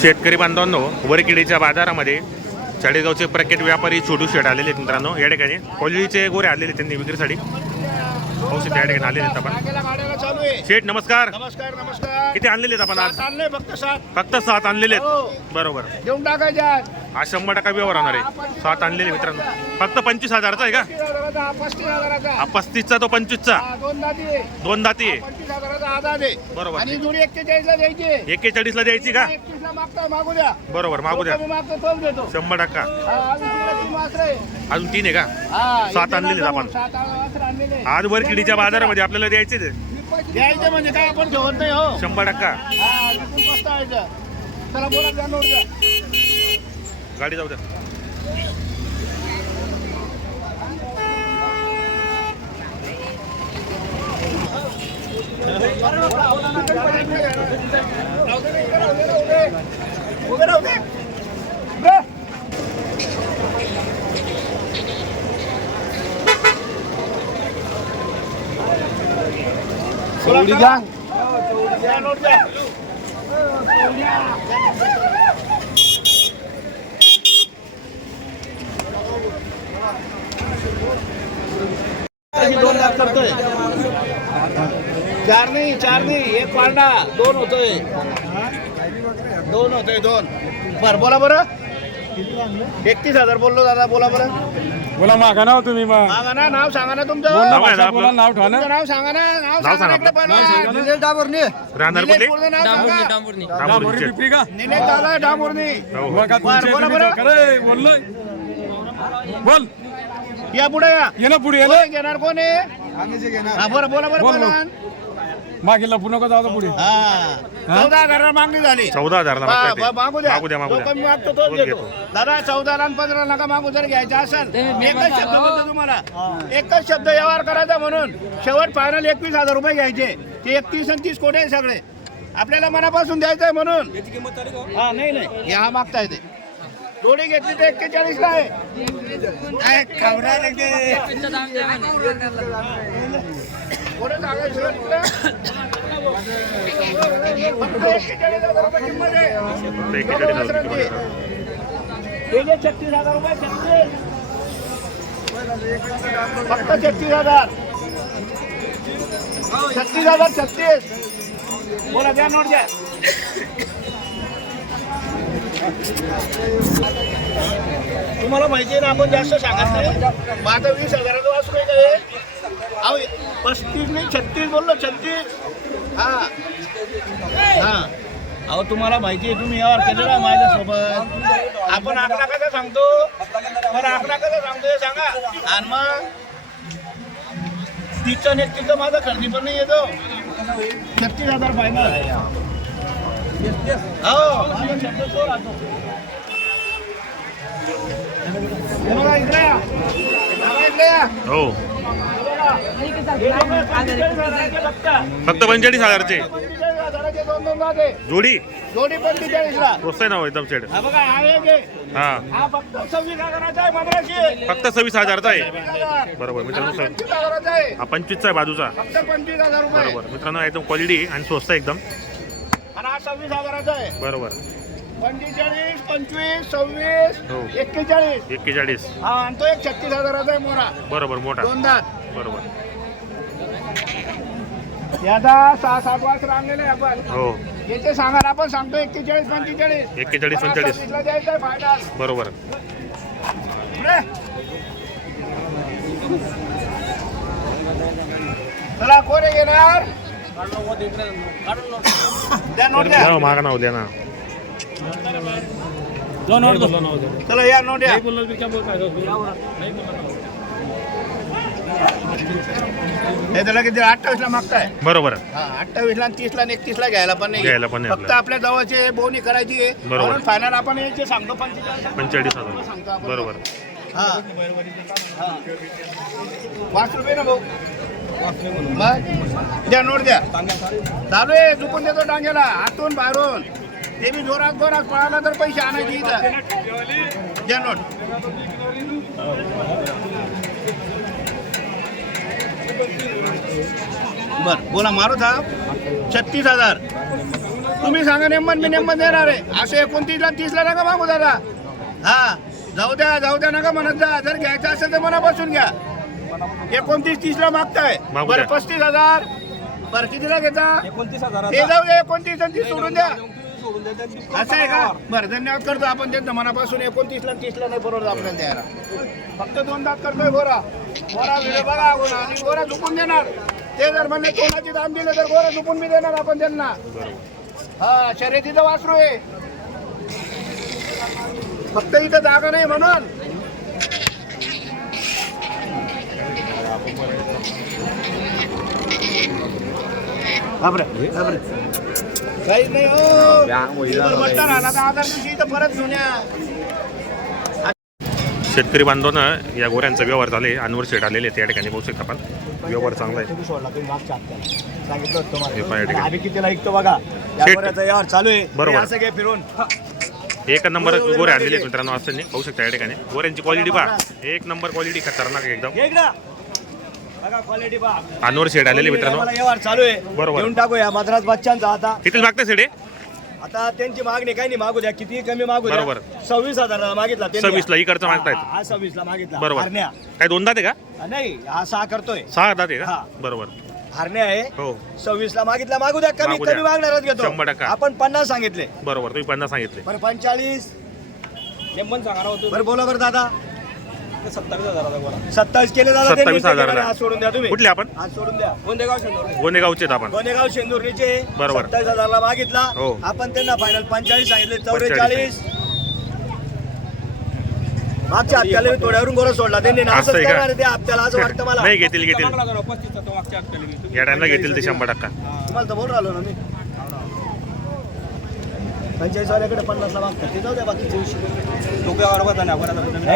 शेतकरी बांधवांनो वरकिडीच्या बाजारामध्ये चाळीसगावचे प्रख्यात व्यापारी छोटू शेट आलेले आहेत मित्रांनो. या ठिकाणी कोल्हीचे गोरे आलेले आहेत त्यांनी विक्रीसाठी. औषध या ठिकाणी आलेले आहेत आपण. शेठ नमस्कार. नमस्कार नमस्कार. किती आणलेले आहेत आपण आज? सात आणले फक्त सात. फक्त सात आणलेले हो. आहेत बरोबर. देऊन टाकायचे आज. आज शंभर टक्का व्यवहार होणार आहे. सात आणलेले मित्रांनो. फक्त पंचवीस हजाराचा आहे का? हा हा पस्तीसचा तो पंचवीसचा. हा दोन दाती आहे. बरोबर. एक्केचाळीस ला द्यायची का? बरोबर मागू द्या. शंभर टक्का. हा, अजून तीन आहे. का? हा, सात आणलेले आपण. आज वरकिडीच्या बाजारामध्ये आपल्याला द्यायचे द्यायचं म्हणजे काय आपण ठेवत नाही हो. शंभर टक्का. चला बोला गाडी जाऊ द्या. उभे राहू चौडी घ्या दोन लाख करतोय चार नाही चार नाही एक पाळणा दोन होतोय. दोन होतोय दोन. बर बोला बरं. एकतीस हजार बोललो दादा बोला बरं. बोला मागा नाव तुम्ही मग. सांगा ना नाव सांगा ना तुमचं. बोल ना नाव आहे ना बोला? नाव ठेवा ना. तुमचं नाव सांगा ना नाव नाव सांगा सांगा इकडे आपलं. पहिला. निलेश डाबरने राहणार निलेश कुठले पूर्ण नाव सांगा. डाबोरी रामपुरीचे. पिपरी का? निलेश दादा डांबुर्णी. बघा बरं, तुमचे बोला बोललोय. या पुढे या. ये ना पुढे ये ना. कोण घेणार कोण आहे? हा, बरं बोला बरं बोल, बोला. मागे लपू नको जाऊ पुढे. हा. चौदा हजार मागणी झाली. चौदा हजारला मागताय ते. मागू द्या. मागू द्या मागू जो कमी द्या मागतो देतो घेतो. दादा चौदा आणि पंधरा नका मागू. जर घ्यायचा असेल एकच शब्द बोलतो तुम्हाला. एकच शब्द व्यवहार करायचा म्हणून शेवट फायनल एकवीस हजार रुपये घ्यायचे. ते एकतीस आणि तीस कोटे आहे सगळे. आपल्याला मनापासून द्यायचं आहे म्हणून. हा नाही नाही. हे हा मागता येते जोडी घेतली तर एक्केचाळीस ला आहे. काय खबरा कोणी छत्तीस हजार रुपये फक्त छत्तीस. हजार. छत्तीस हजार छत्तीस. बोला द्या नोट द्या. तुम्हाला माहिती आहे ना आपण जास्त सांगत नाही माझं वीस हजाराचं वासरू आहे का हे? अहो पस्तीस नाही छत्तीस बोललो छत्तीस. हा. हा. अहो तुम्हाला माहिती आहे तुम्ही यावर केलेला आहे माझ्यासोबत आपण आकडा कसा सांगतो? बरं आकडा कसा सांगतो सांगा. आणि मग? तिचं आणि तिचं माझा खर्ची पण नाही येतो. छत्तीस हजार फायनल हो. इकडे इकडे या. हो. फक्त. पंचेचाळीस हजारचे. जोडी? जोडी हवं एकदम शेड हा बघा हा एक आहे. हा. हा फक्त सव्वीस हजाराचा आहे. पंधराशे फक्त सव्वीस. हजारचा आहे पंचवीस हजार. बरोबर मित्रांनो हा पंचवीसचा आहे बाजूचा. बरोबर. मित्रांनो एकदम क्वालिटी आणि स्वस्त आहे एकदम. हा. सव्वीस हजाराचा आहे बरोबर पंचेचाळीस पंचवीस सव्वीस हो. एक्केचाळीस. एक्केचाळीस. हा आणि तो एक छत्तीस हजाराचा आहे मोरा. बरोबर मोठा. दोन दात बरोबर. याचा सहा सात वाज रांगलेले आपण. हो. याचे सांगा आपण सांगतो एक्केचाळीस पंचेचाळीस. एक्केचाळीस, हा पंचेचाळीस. द्यायचा बरोबर. चला कोण घेणार. द्या नोट द्या. द्या मागा नाव द्या ना. चला या नोट द्या. हे त्याला किती अठ्ठावीस ला मागताय. बरोबर. हा अठ्ठावीस ला तीस ला एकतीस ला घ्यायला पण नाही. घ्यायला पण नाही फक्त आपल्याला. आपल्या जवळचे बोनी करायची आहे. बरोबर. म्हणून फायनल आपण याचे सांगतो पंचेचाळीस पंचेचाळीस सांगतो हजार. आपण. बरोबर. हा. हा. रुपये ना भाऊ? मग द्या नोट द्या. चालू आहे चुकून देतो डांग्याला. आतून बाहेरून. ते बी जोरात जोरात पळाला तर पैसे आणायचे इथं. द्या नोट. बर बोला मारू साहेब. छत्तीस हजार. तुम्ही सांगा नेमन मी नेमन देणार आहे. असं एकोणतीसला तीसला नका मागू दादा हा जाऊ द्या जाऊ द्या नका म्हणत जा. जर घ्यायचं असेल तर मनापासून घ्या. एकोणतीस तीसला मागताय. मागू बरं. पस्तीस हजार. बरं कितीला घेता? ते जाऊ द्या एकोणतीस आणि तीस सोडून द्या. असं आहे का? बरं धन्यवाद करतो आपण त्यांचं मनापासून. एकोणतीसला तीसला नाही बरोबर आपल्याला द्यायला. फक्त दोन दात करतोय गोरा. गोरा व्हिडिओ बघा गोरा. आणि गोरा झुकून देणार. ते जर म्हणले कोणाची दाम दिले तर गोरा झुकून मी देणार आपण त्यांना. हा शर्यतीचं वासरू आहे. फक्त इथं जागा नाही म्हणून. काहीच नाही हो. बट्टा राहिला तर आधार दिवशी इथं परत घेऊन या. शेतकरी बांधवांना या गोऱ्यांचा व्यवहार झाले अनवर शेट आलेले त्या ठिकाणी पोहोचू शकता आपण. व्यवहार चांगला आहे. हे ठिकाणी. बघा? या शेट. बरोबर. एक नंबर गोरे आणलेले आहेत मित्रांनो असं नाही. पाहू शकता या ठिकाणी. गोऱ्यांची क्वालिटी पहा. एक नंबर क्वालिटी खतरनाक आहे एकदम. बघा अनवर शेट आलेले मित्रांनो. बरोबर. घेऊन टाकूया मद्रास बच्चांचा आता. किती मागते सेडे आता त्यांची मागणी काही नाही मागू द्या. किती कमी मागू द्या. बरोबर. सव्वीस हजार मागितला त्यांनी. सव्वीसला इकडचा मागतायत. हा, हा सव्वीस ला मागितला. बरोबर. हरण्या. काय दोन दात आहे का नाही हा सहा करतोय. सहा दात आहे का? हा. बरोबर. हरण्या आहे. हो. सव्वीस ला मागितला मागू द्या. कमी मागू द्या. कमी मागणारच घेतो. टक्का. आपण पन्नास सांगितले. बरोबर तुम्ही पन्नास सांगितले. बरं पंचाळीस. नेमन सांगा ना बरं बोला बरं दादा. सत्तावीस हजाराचा गोळा सत्तावीस केले दादा त्यांनी. सत्तावीस हजाराला. आज सोडून द्या तुम्ही. कुठले आपण? आज सोडून द्या. गोंदेगाव शेंदूर गोंदेगावचे आपण. गोनेगाव शेंदुर्णीचे बरोबर. सत्तावीस हजारला मागितला. हो. आपण त्यांना फायनल पंचाळीस सांगितले चौवेचाळीस. मागच्या हप्त्याला मी थोड्यावरून गोरा सोडला. त्यांनी असं आहे का? करणार त्या हप्त्याला असं वाटतं मला. नाही घेतील घेतील. पस्तीसचा तो मागच्या हप्त्याला मी. या टाइमला घेतील ते शंभर टक्का. तुम्हाला तर बोल राहिलो ना मी. पंचेचाळीस वाल्याकडे पन्नासला मागतात. ते जाऊ द्या बाकीचे विषय. डोक्यावर बसा ना, बरं आता.